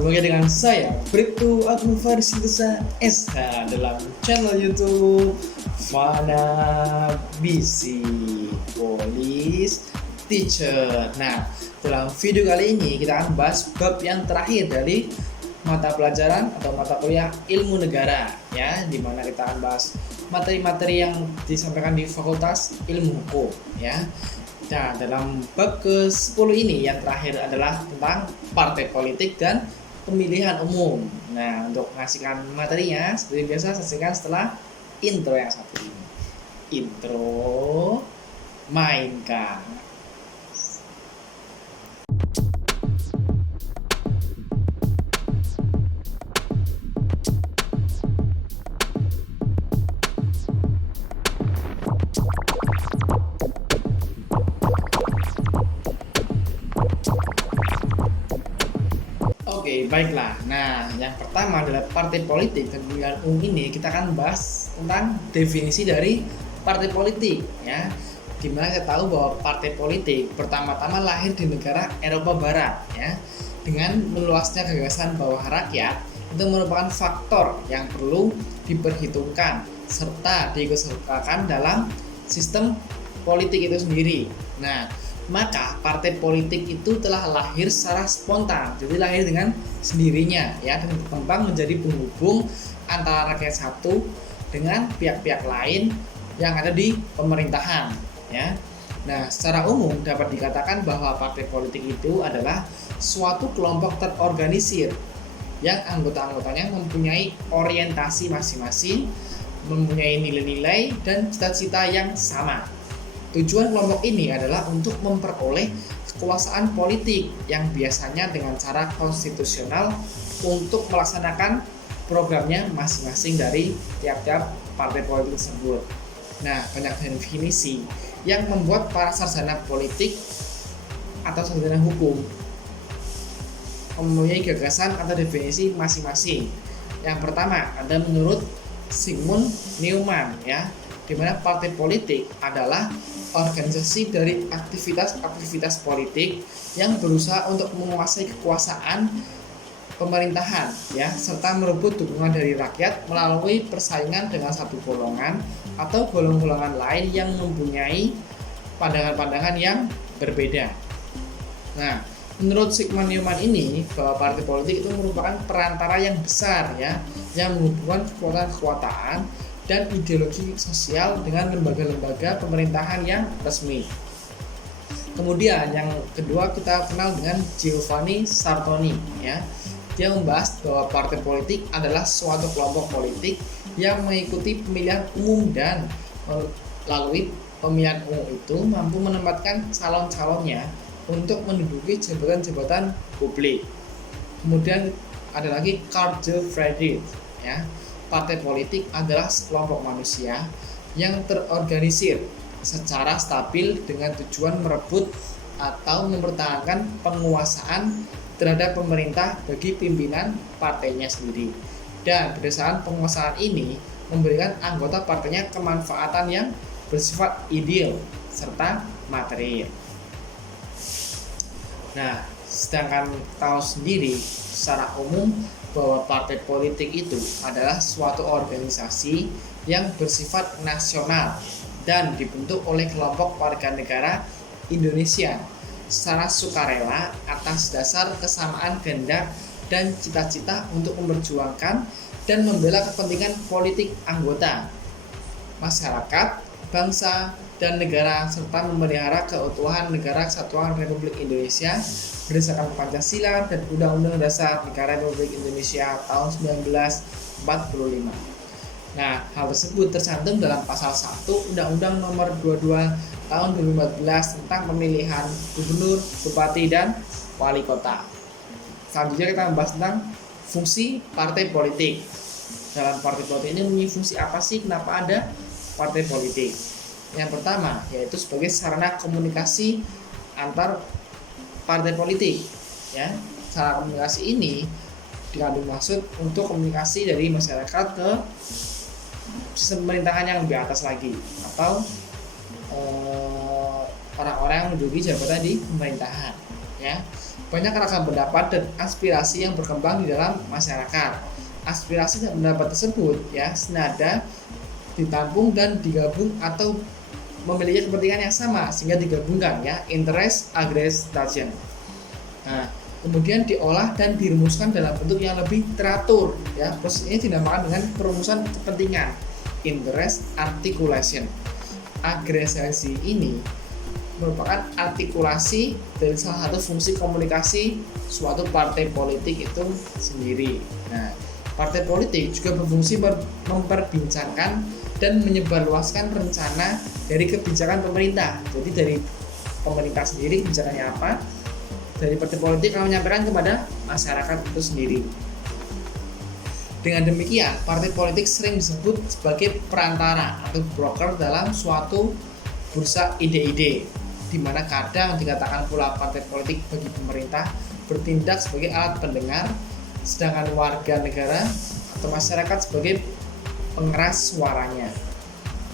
Bertemu lagi dengan saya, Bribtu Agmuvar Sintosa SH dalam channel YouTube Fana BC Police Teacher. Nah, dalam video kali ini kita akan bahas bab yang terakhir dari mata pelajaran atau mata kuliah ilmu negara, ya, dimana kita akan bahas materi-materi yang disampaikan di Fakultas Ilmu Hukum, ya. Nah, dalam bab ke-10 ini yang terakhir adalah tentang partai politik dan pemilihan umum. Nah, untuk mengasihkan materinya, seperti biasa saksikan setelah intro yang satu ini. Intro, mainkan. Oke, baiklah. Nah, yang pertama adalah partai politik dan pemilihan umum ini kita akan bahas tentang definisi dari partai politik, ya. Dimana kita tahu bahwa partai politik pertama-tama lahir di negara Eropa Barat, ya. Dengan meluasnya gagasan bawah rakyat, itu merupakan faktor yang perlu diperhitungkan serta diikutsertakan dalam sistem politik itu sendiri. Nah, maka partai politik itu telah lahir secara spontan, jadi lahir dengan sendirinya, ya, dan berkembang menjadi penghubung antara rakyat satu dengan pihak-pihak lain yang ada di pemerintahan, ya. Nah, secara umum dapat dikatakan bahwa partai politik itu adalah suatu kelompok terorganisir yang anggota-anggotanya mempunyai orientasi masing-masing, mempunyai nilai-nilai dan cita-cita yang sama. Tujuan kelompok ini adalah untuk memperoleh kekuasaan politik yang biasanya dengan cara konstitusional untuk melaksanakan programnya masing-masing dari tiap-tiap partai politik tersebut. Nah, banyak definisi yang membuat para sarjana politik atau sarjana hukum mempunyai gagasan atau definisi masing-masing. Yang pertama ada menurut Zygmunt Neumann, ya, di mana partai politik adalah organisasi dari aktivitas-aktivitas politik yang berusaha untuk menguasai kekuasaan pemerintahan, ya, serta merebut dukungan dari rakyat melalui persaingan dengan satu golongan atau golongan-golongan lain yang mempunyai pandangan-pandangan yang berbeda. Nah, menurut Zygmunt Neumann ini bahwa partai politik itu merupakan perantara yang besar, ya, yang menghubungkan kekuatan-kekuasaan dan ideologi sosial dengan lembaga-lembaga pemerintahan yang resmi. Kemudian yang kedua kita kenal dengan Giovanni Sartoni, ya. Dia membahas bahwa partai politik adalah suatu kelompok politik yang mengikuti pemilihan umum dan melalui pemilihan umum itu mampu menempatkan calon-calonnya untuk menduduki jabatan-jabatan publik. Kemudian ada lagi Karl Friedrich, ya. Partai politik adalah sekelompok manusia yang terorganisir secara stabil dengan tujuan merebut atau mempertahankan penguasaan terhadap pemerintah bagi pimpinan partainya sendiri. Dan berdasarkan penguasaan ini memberikan anggota partainya kemanfaatan yang bersifat ideal serta material. Nah, sedangkan tahu sendiri secara umum bahwa partai politik itu adalah suatu organisasi yang bersifat nasional dan dibentuk oleh kelompok warga negara Indonesia secara sukarela atas dasar kesamaan kehendak dan cita-cita untuk memperjuangkan dan membela kepentingan politik anggota, masyarakat, bangsa, dan negara serta memelihara keutuhan Negara Kesatuan Republik Indonesia berdasarkan Pancasila dan Undang-Undang Dasar Negara Republik Indonesia tahun 1945. Nah, hal tersebut tercantum dalam pasal 1 Undang-Undang Nomor 22 tahun 2014 tentang pemilihan gubernur, bupati, dan wali kota. Selanjutnya kita membahas tentang fungsi partai politik. Dalam partai politik ini mempunyai fungsi apa sih? Kenapa ada partai politik? Yang pertama yaitu sebagai sarana komunikasi antar partai politik, ya. Sarana komunikasi ini dikandung maksud untuk komunikasi dari masyarakat ke sistem pemerintahan yang lebih atas lagi atau orang-orang yang menduduki jabatan di pemerintahan, ya. banyak ragam pendapat dan aspirasi yang berkembang di dalam masyarakat. Aspirasi dan pendapat tersebut ya senada ditampung dan digabung atau memiliki kepentingan yang sama sehingga digabungkan ya, interest aggregation. Nah, kemudian diolah dan dirumuskan dalam bentuk yang lebih teratur ya. Proses ini dinamakan dengan perumusan kepentingan, interest articulation. Agregasi ini merupakan artikulasi dari salah satu fungsi komunikasi suatu partai politik itu sendiri. Nah, partai politik juga berfungsi memperbincangkan dan menyebarluaskan rencana dari kebijakan pemerintah. Jadi dari pemerintah sendiri kebijakannya apa, dari partai politik akan menyampaikan kepada masyarakat itu sendiri. Dengan demikian, partai politik sering disebut sebagai perantara atau broker dalam suatu bursa ide-ide, di mana kadang dikatakan pula partai politik bagi pemerintah bertindak sebagai alat pendengar, sedangkan warga negara atau masyarakat sebagai pengeras suaranya.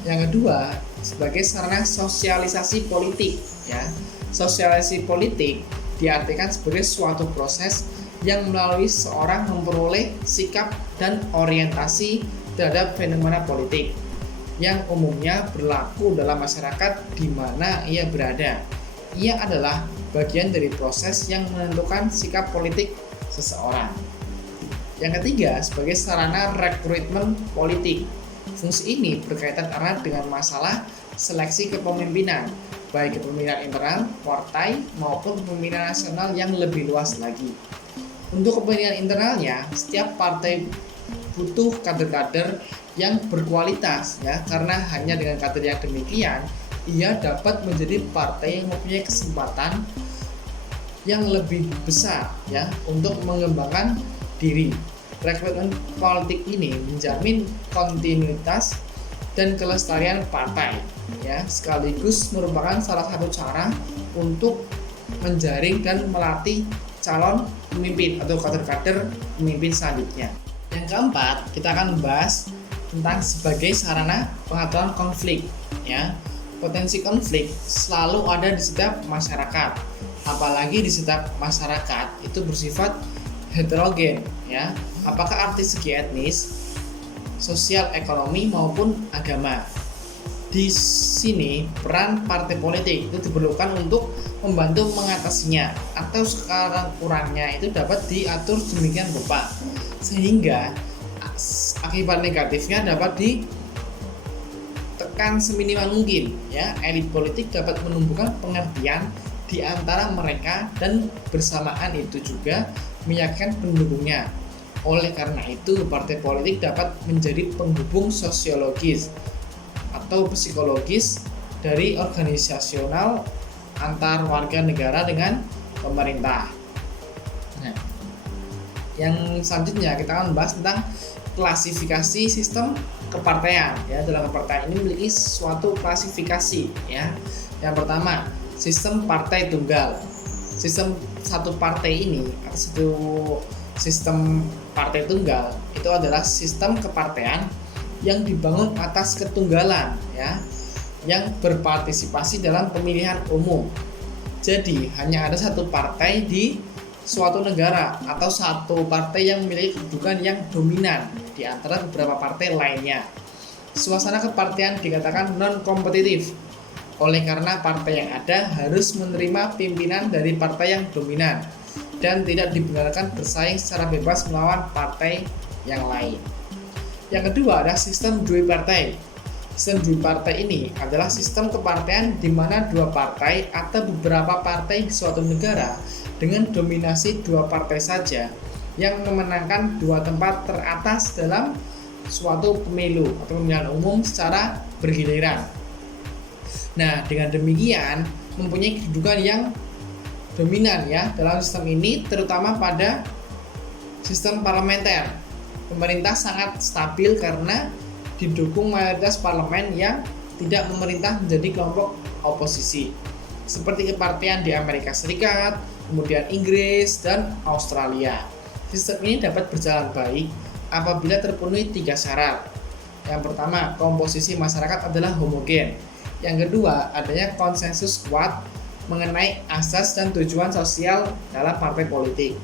Yang kedua, sebagai sarana sosialisasi politik ya. Sosialisasi politik diartikan sebagai suatu proses yang melalui seorang memperoleh sikap dan orientasi terhadap fenomena politik yang umumnya berlaku dalam masyarakat di mana ia berada. Ia adalah bagian dari proses yang menentukan sikap politik seseorang. Yang ketiga, sebagai sarana rekrutmen politik. Fungsi ini berkaitan erat dengan masalah seleksi kepemimpinan, baik kepemimpinan internal partai maupun kepemimpinan nasional yang lebih luas lagi. Untuk kepentingan internalnya, setiap partai butuh kader-kader yang berkualitas ya, karena hanya dengan kader yang demikian ia dapat menjadi partai yang mempunyai kesempatan yang lebih besar ya untuk mengembangkan diri. Rekrutmen politik ini menjamin kontinuitas dan kelestarian partai ya, sekaligus merupakan salah satu cara untuk menjaring dan melatih calon pemimpin atau kader-kader pemimpin selanjutnya. Yang keempat, kita akan membahas tentang sebagai sarana pengaturan konflik ya. Potensi konflik selalu ada di setiap masyarakat, apalagi di setiap masyarakat itu bersifat heterogen ya. Apakah arti segi etnis, sosial, ekonomi maupun agama. Di sini peran partai politik itu diperlukan untuk membantu mengatasinya, atau sekarang kurangnya itu dapat diatur demikian rupa sehingga akibat negatifnya dapat ditekan seminimal mungkin ya. Elit politik dapat menumbuhkan pengertian di antara mereka dan bersamaan itu juga meyakinkan pendukungnya. Oleh karena itu, partai politik dapat menjadi penghubung sosiologis atau psikologis dari organisasional antar warga negara dengan pemerintah. Nah, yang selanjutnya kita akan membahas tentang klasifikasi sistem kepartaian ya. Dalam kepartaian ini memiliki suatu klasifikasi ya. Yang pertama, sistem partai tunggal. Sistem satu partai ini atau satu sistem partai tunggal itu adalah sistem kepartaian yang dibangun atas ketunggalan ya, yang berpartisipasi dalam pemilihan umum. Jadi hanya ada satu partai di suatu negara atau satu partai yang memiliki kedudukan yang dominan di antara beberapa partai lainnya. Suasana kepartaian dikatakan non-kompetitif, oleh karena partai yang ada harus menerima pimpinan dari partai yang dominan dan tidak dibenarkan bersaing secara bebas melawan partai yang lain. Yang kedua adalah sistem dui partai. Sistem dui partai ini adalah sistem kepartaian di mana dua partai atau beberapa partai di suatu negara dengan dominasi dua partai saja yang memenangkan dua tempat teratas dalam suatu pemilu atau pemilihan umum secara bergiliran. Nah, dengan demikian mempunyai kedudukan yang dominan ya dalam sistem ini, terutama pada sistem parlementer. Pemerintah sangat stabil karena didukung mayoritas parlemen yang tidak memerintah menjadi kelompok oposisi, seperti kepartaian di Amerika Serikat, kemudian Inggris dan Australia. Sistem ini dapat berjalan baik apabila terpenuhi 3 syarat. Yang pertama, komposisi masyarakat adalah homogen. Yang kedua, adanya konsensus kuat mengenai asas dan tujuan sosial dalam partai politik.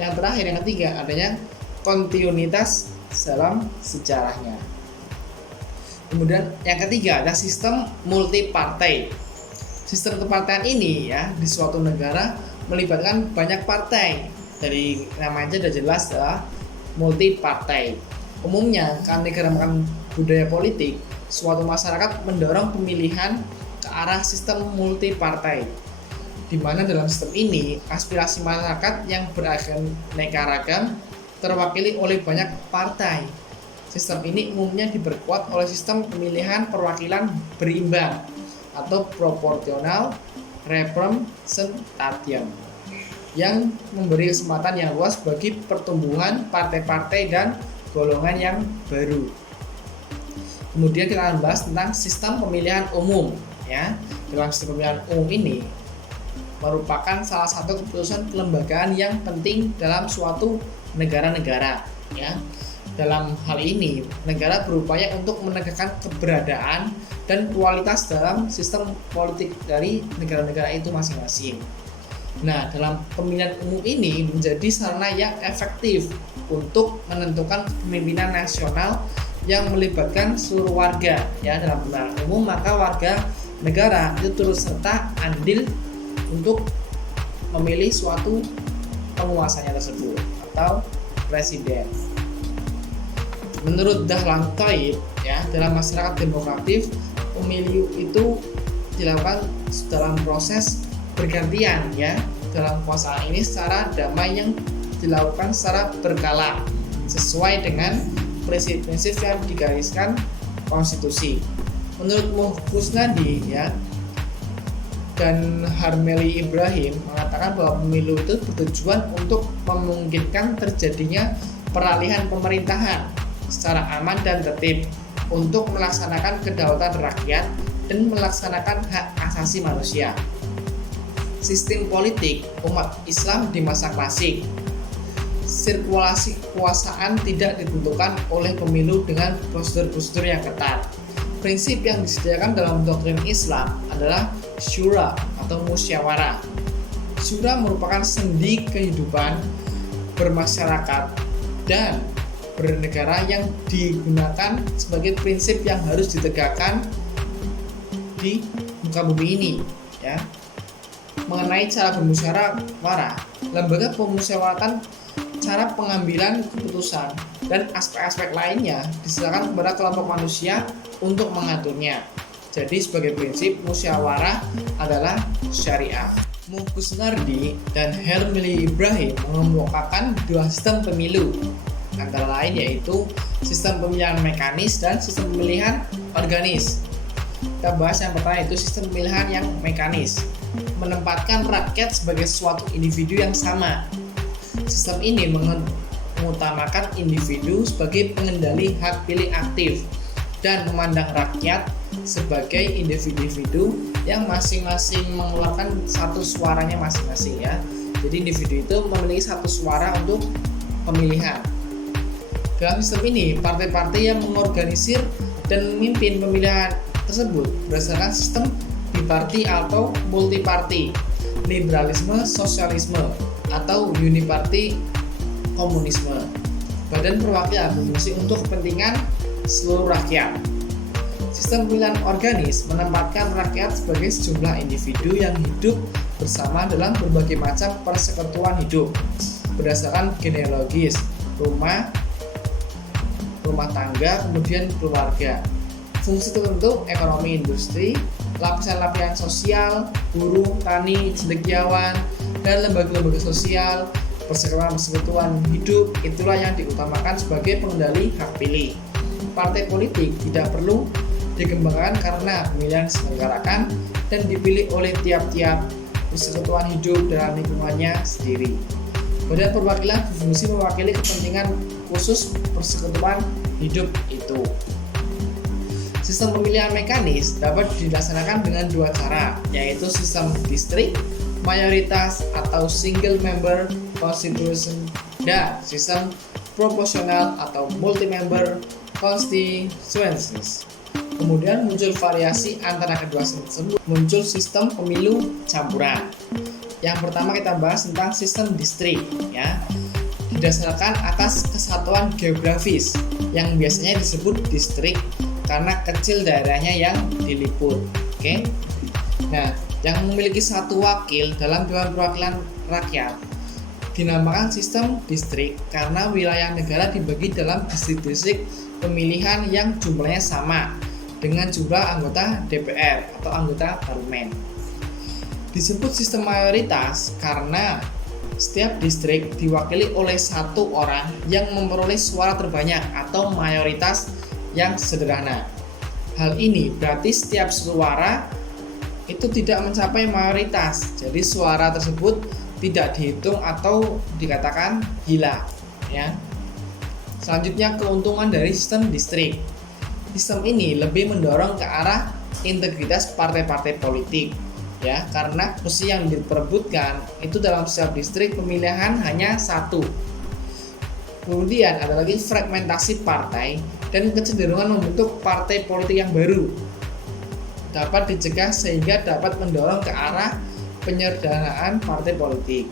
Yang terakhir, yang ketiga, adanya kontinuitas dalam sejarahnya. Kemudian yang ketiga ada sistem multipartai. Sistem kepartaian ini ya di suatu negara melibatkan banyak partai. Dari namanya sudah jelas adalah multipartai. Umumnya karena dikarenakan budaya politik, suatu masyarakat mendorong pemilihan ke arah sistem multipartai, di mana dalam sistem ini aspirasi masyarakat yang beraneka ragam terwakili oleh banyak partai. Sistem ini umumnya diperkuat oleh sistem pemilihan perwakilan berimbang atau proporsional representation yang memberi kesempatan yang luas bagi pertumbuhan partai-partai dan golongan yang baru. Kemudian kita akan bahas tentang sistem pemilihan umum ya. Dalam sistem pemilihan umum ini merupakan salah satu keputusan kelembagaan yang penting dalam suatu negara-negara ya. Dalam hal ini, negara berupaya untuk menegakkan keberadaan dan kualitas dalam sistem politik dari negara-negara itu masing-masing. Nah, dalam pemilihan umum ini menjadi sarana yang efektif untuk menentukan kepemimpinan nasional yang melibatkan seluruh warga. Ya, dalam pemilihan umum maka warga negara itu turut serta andil untuk memilih suatu penguasanya tersebut atau presiden. Menurut Dahlan Toib ya, dalam masyarakat demokratis pemilu itu dilakukan dalam proses bergantian ya. Dalam kekuasaan ini secara damai yang dilakukan secara berkala sesuai dengan prinsip-prinsip yang digariskan konstitusi. Menurut Kusnadi ya dan Harmeli Ibrahim mengatakan bahwa pemilu itu bertujuan untuk memungkinkan terjadinya peralihan pemerintahan secara aman dan tertib untuk melaksanakan kedaulatan rakyat dan melaksanakan hak asasi manusia. Sistem politik umat Islam di masa klasik, sirkulasi kekuasaan tidak ditentukan oleh pemilu dengan prosedur-prosedur yang ketat. Prinsip yang disediakan dalam doktrin Islam adalah syura atau musyawarah. Syura merupakan sendi kehidupan bermasyarakat dan bernegara yang digunakan sebagai prinsip yang harus ditegakkan di muka bumi ini ya. Mengenai cara bermusyawarah, lembaga pemusyawaratan, cara pengambilan keputusan dan aspek-aspek lainnya diserahkan kepada kelompok manusia untuk mengaturnya. Jadi sebagai prinsip musyawarah adalah syariah. Kusnadi dan Harmeli Ibrahim mengemukakan dua sistem pemilu, antara lain yaitu sistem pemilihan mekanis dan sistem pemilihan organis. Kita bahas yang pertama yaitu sistem pemilihan yang mekanis, menempatkan rakyat sebagai suatu individu yang sama. Sistem ini mengutamakan individu sebagai pengendali hak pilih aktif dan memandang rakyat sebagai individu yang masing-masing mengeluarkan satu suaranya masing-masing ya. Jadi individu itu memiliki satu suara untuk pemilihan. Dalam sistem ini, partai-partai yang mengorganisir dan memimpin pemilihan tersebut berdasarkan sistem biparti atau multiparti, liberalisme, sosialisme, atau uniparti komunisme. Badan perwakilan berfungsi untuk kepentingan seluruh rakyat. Sistem pemilihan organis menempatkan rakyat sebagai sejumlah individu yang hidup bersama dalam berbagai macam persekutuan hidup berdasarkan genealogis, rumah tangga, kemudian keluarga. Fungsi tertentu ekonomi industri, lapisan-lapisan sosial, buruh, tani, cendekiawan, dan lembaga-lembaga sosial, persekutuan hidup itulah yang diutamakan sebagai pengendali hak pilih. Partai politik tidak perlu dikembangkan karena pemilihan diselenggarakan dan dipilih oleh tiap-tiap persekutuan hidup dalam lingkungannya sendiri. Badan perwakilan berfungsi mewakili kepentingan khusus persekutuan hidup itu. Sistem pemilihan mekanis dapat dilaksanakan dengan dua cara, yaitu sistem distrik, mayoritas atau single member constitution, dan sistem proporsional atau multi member constituencies. Kemudian muncul variasi antara kedua sistem tersebut, muncul sistem pemilu campuran. Yang pertama kita bahas tentang sistem distrik, ya, didasarkan atas kesatuan geografis yang biasanya disebut distrik karena kecil daerahnya yang diliput. Oke. Nah, yang memiliki satu wakil dalam Dewan Perwakilan Rakyat dinamakan sistem distrik karena wilayah negara dibagi dalam distrik-distrik pemilihan yang jumlahnya sama dengan jumlah anggota DPR atau anggota parlemen. Disebut sistem mayoritas karena setiap distrik diwakili oleh satu orang yang memperoleh suara terbanyak atau mayoritas yang sederhana. Hal ini berarti setiap suara itu tidak mencapai mayoritas, jadi suara tersebut tidak dihitung atau dikatakan hilang, ya. Selanjutnya, keuntungan dari sistem distrik. Sistem ini lebih mendorong ke arah integritas partai-partai politik, ya, karena kursi yang diperebutkan itu dalam setiap distrik pemilihan hanya satu. Kemudian ada lagi fragmentasi partai dan kecenderungan membentuk partai politik yang baru dapat dicegah sehingga dapat mendorong ke arah penyederhanaan partai politik.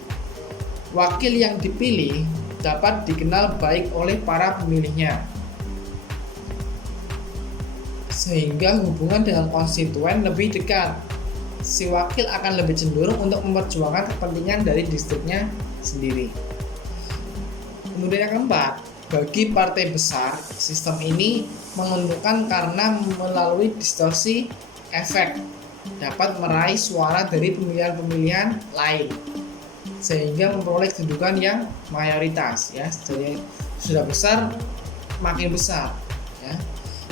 Wakil yang dipilih dapat dikenal baik oleh para pemilihnya, sehingga hubungan dengan konstituen lebih dekat. Si wakil akan lebih cenderung untuk memperjuangkan kepentingan dari distriknya sendiri. Kemudian yang keempat, bagi partai besar, sistem ini menguntungkan karena melalui distorsi efek dapat meraih suara dari pemilihan-pemilihan lain sehingga memperoleh kedudukan yang mayoritas, ya. Jadi sudah besar makin besar, ya.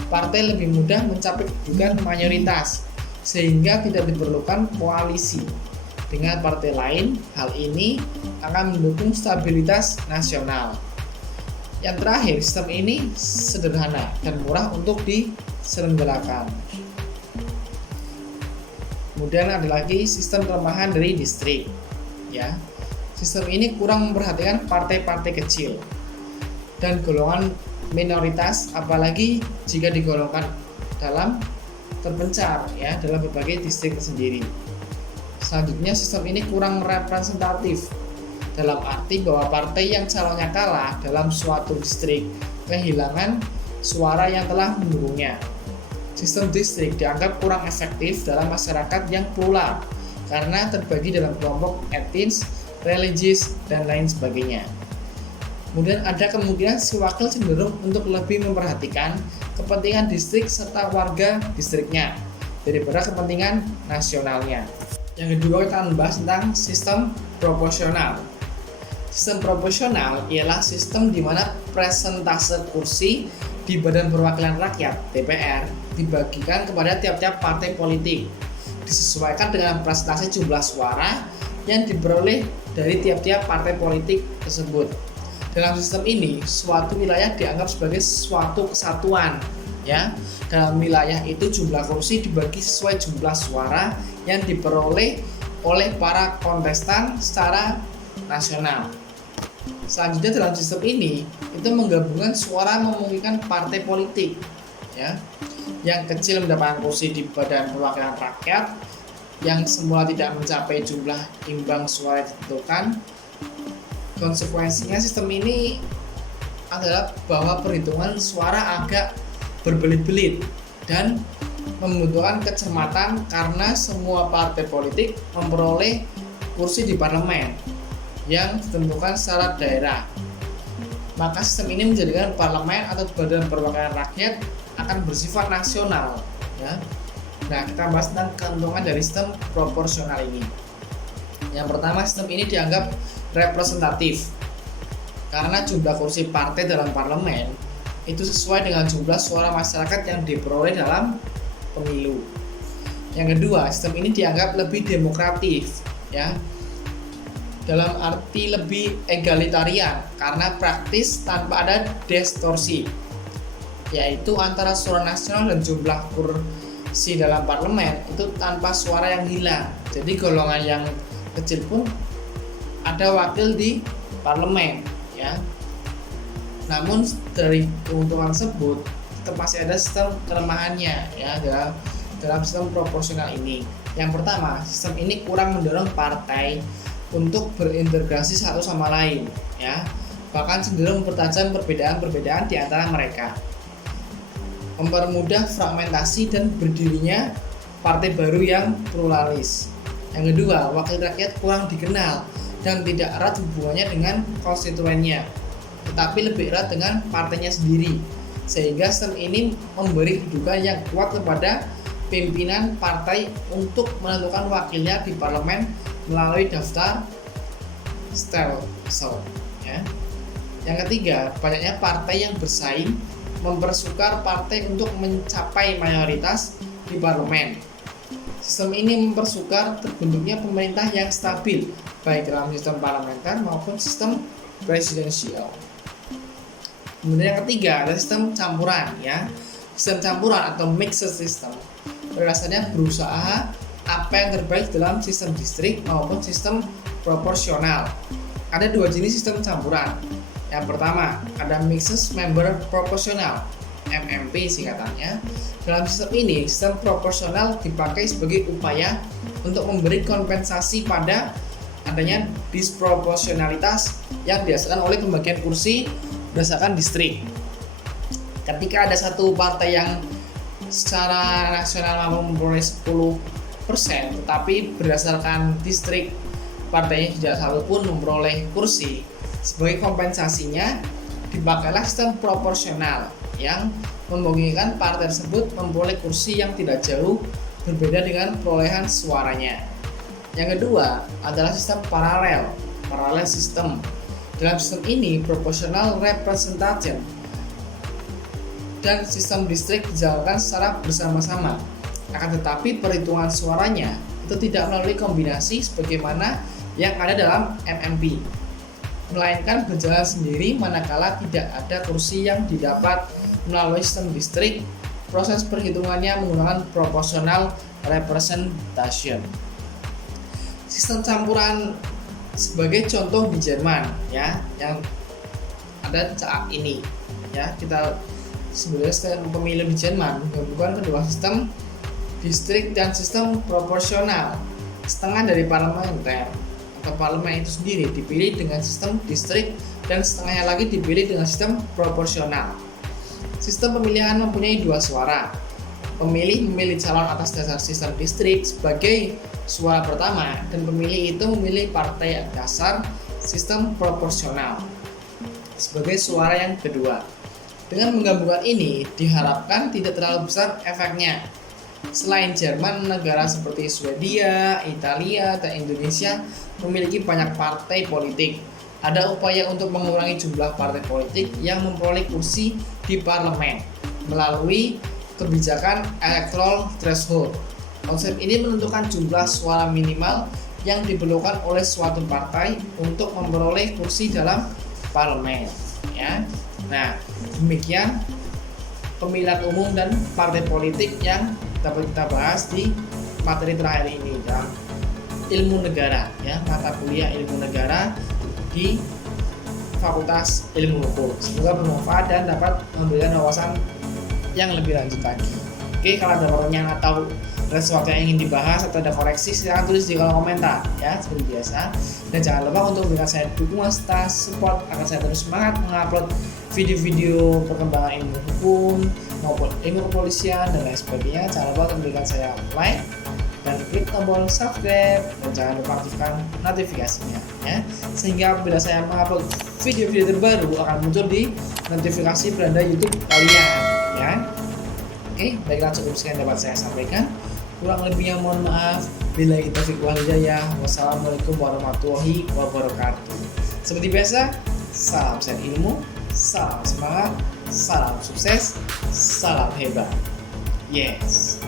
Partai lebih mudah mencapai kedudukan mayoritas sehingga tidak diperlukan koalisi dengan partai lain. Hal ini akan mendukung stabilitas nasional. Yang terakhir, sistem ini sederhana dan murah untuk diselenggarakan. Kemudian ada lagi sistem kelemahan dari distrik, ya. Sistem ini kurang memperhatikan partai-partai kecil dan golongan minoritas, apalagi jika digolongkan dalam terpencar, ya, dalam berbagai distrik tersendiri. Selanjutnya, sistem ini kurang representatif dalam arti bahwa partai yang calonnya kalah dalam suatu distrik kehilangan suara yang telah mendukungnya. Sistem distrik dianggap kurang efektif dalam masyarakat yang plural karena terbagi dalam kelompok etnis, religius, dan lain sebagainya. Kemudian ada kemungkinan si wakil cenderung untuk lebih memperhatikan kepentingan distrik serta warga distriknya daripada kepentingan nasionalnya. Yang kedua, kita akan membahas tentang sistem proporsional. Sistem proporsional ialah sistem di mana persentase kursi di Badan Perwakilan Rakyat (DPR) dibagikan kepada tiap-tiap partai politik disesuaikan dengan persentase jumlah suara yang diperoleh dari tiap-tiap partai politik tersebut. Dalam sistem ini, suatu wilayah dianggap sebagai suatu kesatuan, ya. Dalam wilayah itu jumlah kursi dibagi sesuai jumlah suara yang diperoleh oleh para kontestan secara nasional. Selanjutnya, dalam sistem ini itu menggabungkan suara memungkinkan partai politik, ya, yang kecil mendapatkan kursi di Badan Perwakilan Rakyat yang semula tidak mencapai jumlah imbang suara ditentukan. Konsekuensinya sistem ini adalah bahwa perhitungan suara agak berbelit-belit dan membutuhkan kecermatan karena semua partai politik memperoleh kursi di parlemen yang ditentukan secara daerah. Maka sistem ini menjadikan parlemen atau Badan Perwakilan Rakyat akan bersifat nasional, ya. Nah, kita bahas tentang keuntungan dari sistem proporsional ini. Yang pertama, sistem ini dianggap representatif karena jumlah kursi partai dalam parlemen itu sesuai dengan jumlah suara masyarakat yang diperoleh dalam pemilu. Yang kedua, sistem ini dianggap lebih demokratis, ya, dalam arti lebih egalitarian karena praktis tanpa ada distorsi, yaitu antara suara nasional dan jumlah kursi dalam parlemen itu tanpa suara yang hilang. Jadi golongan yang kecil pun ada wakil di parlemen, ya. Namun dari keuntungan tersebut masih ada sistem kelemahannya ya dalam sistem proporsional ini. Yang pertama, sistem ini kurang mendorong partai untuk berintegrasi satu sama lain ya, bahkan cenderung mempertajam perbedaan-perbedaan di antara mereka, mempermudah fragmentasi dan berdirinya partai baru yang pluralis. Yang kedua, wakil rakyat kurang dikenal dan tidak erat hubungannya dengan konstituennya, tetapi lebih erat dengan partainya sendiri, sehingga sistem ini memberi kedudukan yang kuat kepada pimpinan partai untuk menentukan wakilnya di parlemen melalui daftar stel ya. Yang ketiga, banyaknya partai yang bersaing mempersukar partai untuk mencapai mayoritas di parlemen. Sistem ini mempersukar terbentuknya pemerintah yang stabil baik dalam sistem parlementer maupun sistem presidensial. Kemudian yang ketiga ada sistem campuran ya. Sistem campuran atau mixed system dasarnya berusaha apa yang terbaik dalam sistem distrik maupun sistem proporsional. Ada dua jenis sistem campuran. Yang pertama ada mixed member proportional MMP singkatannya. Dalam sistem ini, sistem proporsional dipakai sebagai upaya untuk memberi kompensasi pada adanya disproporsionalitas yang dirasakan oleh pembagian kursi berdasarkan distrik. Ketika ada satu partai yang secara nasional mampu memperoleh 10%, tetapi berdasarkan distrik partainya tidak satu pun memperoleh kursi, sebagai kompensasinya dipakailah sistem proporsional yang memungkinkan partai tersebut memperoleh kursi yang tidak jauh berbeda dengan perolehan suaranya. Yang kedua adalah sistem paralel system. Dalam sistem ini proportional representation dan sistem distrik dijalankan secara bersama-sama. Akan tetapi perhitungan suaranya itu tidak melalui kombinasi sebagaimana yang ada dalam MMP, melainkan berjalan sendiri manakala tidak ada kursi yang didapat melalui sistem distrik. Proses perhitungannya menggunakan proportional representation. Sistem campuran sebagai contoh di Jerman ya, yang ada saat ini ya, kita sebenarnya sistem pemilu di Jerman menggabungkan kedua sistem distrik dan sistem proporsional. Setengah dari parlementer atau parlemen itu sendiri dipilih dengan sistem distrik dan setengahnya lagi dipilih dengan sistem proporsional. Sistem pemilihan mempunyai dua suara. Pemilih memilih calon atas dasar sistem distrik sebagai suara pertama dan pemilih itu memilih partai dasar sistem proporsional sebagai suara yang kedua. Dengan menggabungkan ini diharapkan tidak terlalu besar efeknya. Selain Jerman, negara seperti Swedia, Italia, dan Indonesia memiliki banyak partai politik. Ada upaya untuk mengurangi jumlah partai politik yang memperoleh kursi di parlemen melalui kebijakan electoral threshold. Konsep ini menentukan jumlah suara minimal yang diperlukan oleh suatu partai untuk memperoleh kursi dalam parlemen. Ya. Nah, demikian pemilihan umum dan partai politik yang dapat kita bahas di materi terakhir ini dalam ilmu negara, ya, mata kuliah ilmu negara di Fakultas Ilmu Hukum. Semoga bermanfaat dan dapat memberikan wawasan yang lebih lanjut lagi. Oke, kalau ada pertanyaan atau ada sesuatu yang ingin dibahas atau ada koreksi, silahkan tulis di kolom komentar ya, seperti biasa. Dan jangan lupa untuk memberikan saya dukungan serta support agar saya terus semangat mengupload video-video perkembangan ilmu hukum maupun ilmu kepolisian dan lain sebagainya. Jangan lupa untuk memberikan saya like dan klik tombol subscribe dan jangan lupa aktifkan notifikasinya ya, sehingga apabila saya mengupload video-video terbaru akan muncul di notifikasi beranda YouTube kalian ya. Oke, baiklah, cukup sekian dapat saya sampaikan. Kurang lebihnya mohon maaf. Billahi taufiq wal hidayah. Wassalamualaikum warahmatullahi wabarakatuh. Seperti biasa, salam sehat ilmu, salam semangat, salam sukses, salam hebat. Yes.